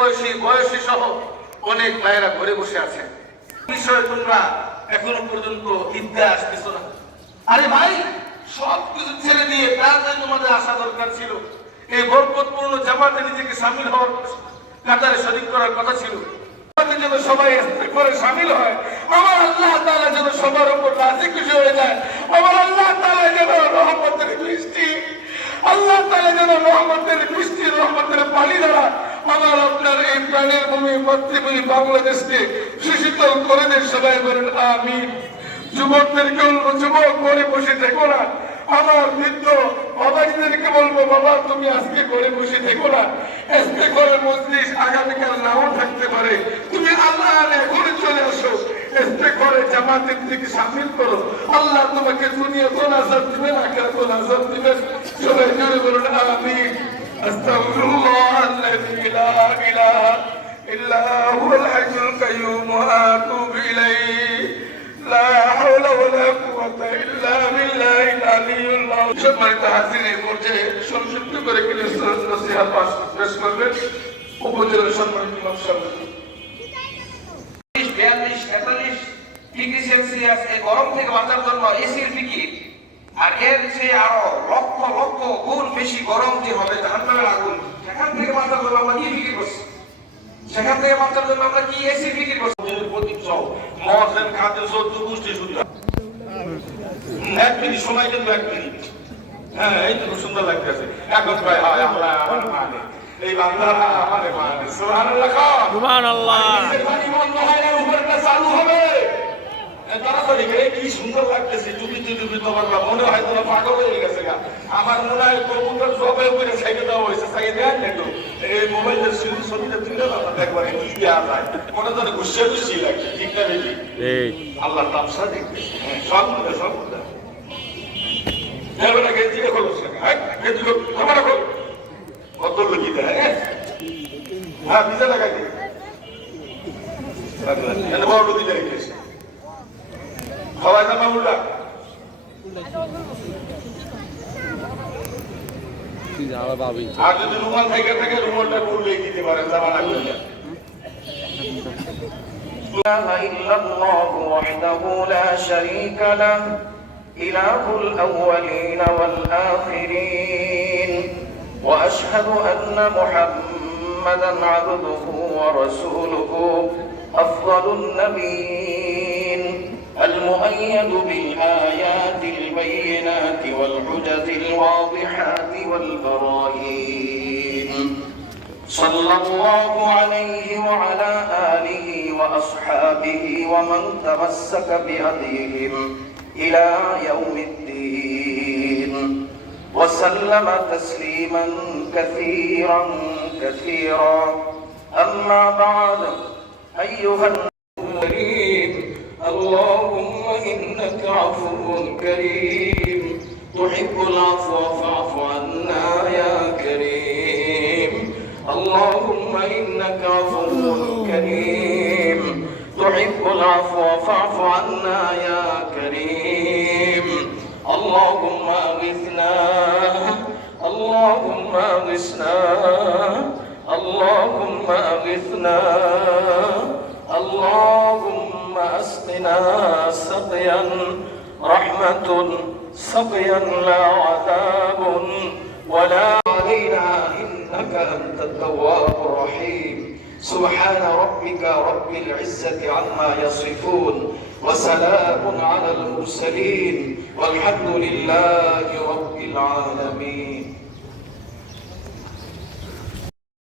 বয়সী সহ অনেক ভাইয়েরা ঘরে বসে আছে। বিষয়ে তোমরা এখনো পর্যন্ত ঈদগাহে আসতেছো না। আরে ভাই, সবকিছু ছেড়ে দিয়ে তাড়াতাড়ি তোমাদের আসা দরকার ছিল। এই বরকতপূর্ণ জামাতে নিজেকে শামিল হওয়ার কাতারে শরীক করার কথা ছিল। যেন সবাই করে শামিল হয়, আমার আল্লাহ তাআলা যেন সবার উপর রাজি খুশি হয়ে যায়, আমার আল্লাহ তাআলা যেন রহমতের বৃষ্টি, আল্লাহ তাআলা যেন রহমতের বৃষ্টি, রহমতের পানি দ্বারা আমার আপনার এই প্রাণের ভূমি মাতৃভূমি বাংলাদেশকে সুশীতল করে দেন। সবাই বলেন আমিন। যুবকদেরকে বলবো, যুবক ঘরে বসে থেকো না। আমার বৃদ্ধ বাবাজিদেরকে বলবো, বাবা তুমি আজকে ঘরে বসে থেকো না। ইস্তেগফারের মজলিস আগামীকাল নাও থাকতে পারে, তুমি আল্লাহ এখনই চলে আসো, ইস্তেগফারের জামাতের থেকে শামিল করো। আল্লাহ তোমাকে দুনিয়াতে নাজাত দিবেন, আখিরাতে নাজাত দিবেন। সবাই জোরে বলুন আমিন। আস্তাগফিরুল্লাহ আল্লাযী লা ইলাহা ইল্লা হুয়াল হাইয়ুল কাইয়্যুম ওয়া আতুবু ইলাইহি। লা হাওলা ওয়ালা কুওয়াতা ইল্লা বিল্লাহিল আলিয়্যিল আযীম। সম্মানিত হাজির, এই পর্যায়ে সংক্ষিপ্ত করে নসিহত পেশ করবেন উপজেলার সম্মানিত ইমাম সাহেব। 42, 43 ডিগ্রি সেলসিয়াস এই গরম থেকে বাঁচার জন্য এসির ফিকির, আর এর চেয়ে আরো লক্ষ লক্ষ গুণ বেশি গরম যে হবে জাহান্নামের আগুন, সেখান থেকে বাঁচার জন্য আমরা কি ফিকির করছি? সেখান থেকে বাঁচার জন্য আমরা কি এসির ফিকির করছি? প্রতীক সহ মহাসেন খাদ্য সহ্য গোষ্ঠী শুধু 1 মিনিট সময় দেন, 1 মিনিট। হ্যাঁ, এই তো সুন্দর লাগতেছে। এখন ভাই হয় আল্লাহ আমার মানে এই বান্দারা আমারে মানে সুবহানাল্লাহ, সুবহানাল্লাহ। পানি বন্ধ হয় না, উপরটা চালু হবে। তাড়াতাড়ি কি সুন্দর লাগতেছে, চুপি চুপি তোমার মনে হয় তোমরা পাগল হয়ে গেছে। আমার মনে হয় কবুতর জবাই করে সাইডে দেওয়া হয়েছে, সাইডে দেন একটু এই মোবাইলের ছবিটা তুলে দাও, দেখবার কি দেওয়া যায়, মনে তো গুছিয়ে গুছিয়ে লাগছে। ঠিক না বেশি আল্লাহ তামসা দেখতেছে। হ্যাঁ, সব মনে সব মনে না গেঞ্জিটা খোলো, গেঞ্জি আমার খোল কত লোকি দেয়। হ্যাঁ, ভিজা লাগাই দিই, বড় লোকি দেয় গেছে সবাই জামা উল্টা। আর যদি রুমাল থেকে থাকে রুমালটা খুললে দিতে পারেন, জামা না করলে। لا إله إلا الله وحده لا شريك له إله الأولين والآخرين وأشهد أن محمدا عبده ورسوله أفضل النبيين المؤيد بالآيات البينات والحجج الواضحات والبراهين صلى الله عليه وعلى آله وأصحابه ومن تمسك بهديهم إلى يوم الدين وسلم تسليما كثيرا كثيرا. أما بعد، أيها الكريم، اللهم إنك عفو كريم تحب العفو فاعف عنا يا كريم. اللهم إنك عفو كريم تحب العفو فاعف عنا يا كريم. اللهم أغثنا، اللهم أغثنا، اللهم أغثنا، اللهم أسقنا سقيا رحمة، سقيا لا عذاب ولا علينا، إنك أنت التواب الرحيم. سبحان ربك رب العزة عما يصفون وسلام على المرسلين والحمد لله رب العالمين.